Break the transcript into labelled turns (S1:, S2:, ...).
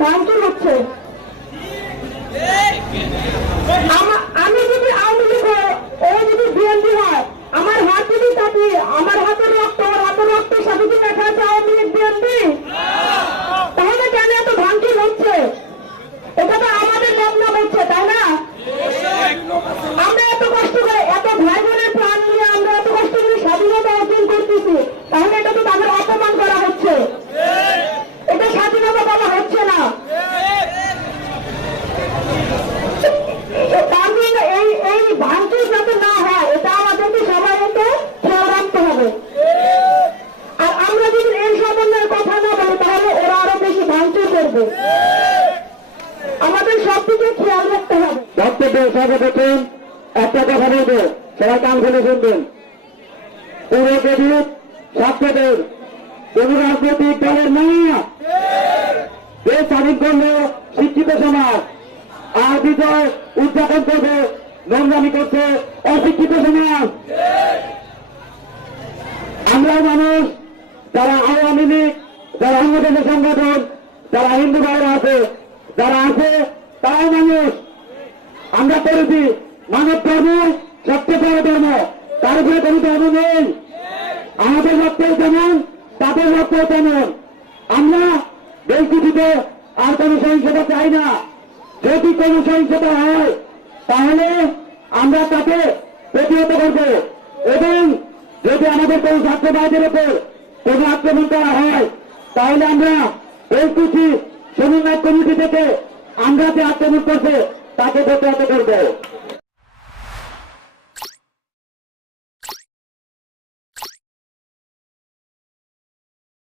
S1: ভাঙচুর হচ্ছে আমরা হবে। আমাদের খেয়াল রাখতে হবে। সর্বপ্রথম একটা কথা সবাই কান শুনবেন। পুরো ছাত্রদের কোন রাজনৈতিক দলের না দেশ স্বাধীন শিক্ষিত সমাজ, আর বিজয় উদযাপন করবে, নোংরামি করছে অশিক্ষিত সমাজ। আমরা মানুষ, যারা আওয়ামী লীগ, যারা সংগঠন যারা হিন্দু ভাইরা আছে, যারা আছে তারাও মানুষ। আমরা করেছি মানব ধর্ম সবচেয়ে বড় ধর্ম। তার উপরে কোনো ধর্ম নেই। আমাদের লক্ষ্য যেমন, তাদের লক্ষ্য তেমন। আমরা দেশটিতে আর কোন সহিংসতা চাই না। যদি কোন সহিংসতা হয়, তাহলে আমরা তাকে প্রতিহত করব। এবং যদি আমাদের কোন ছাত্র ভাইদের উপর কোন আক্রমণ করা হয়, তাহলে আমরা এলকুচি সমন্বয় কমিটি থেকে। আমরা যে আক্রমণ করছে তাকে প্রতিহত করব।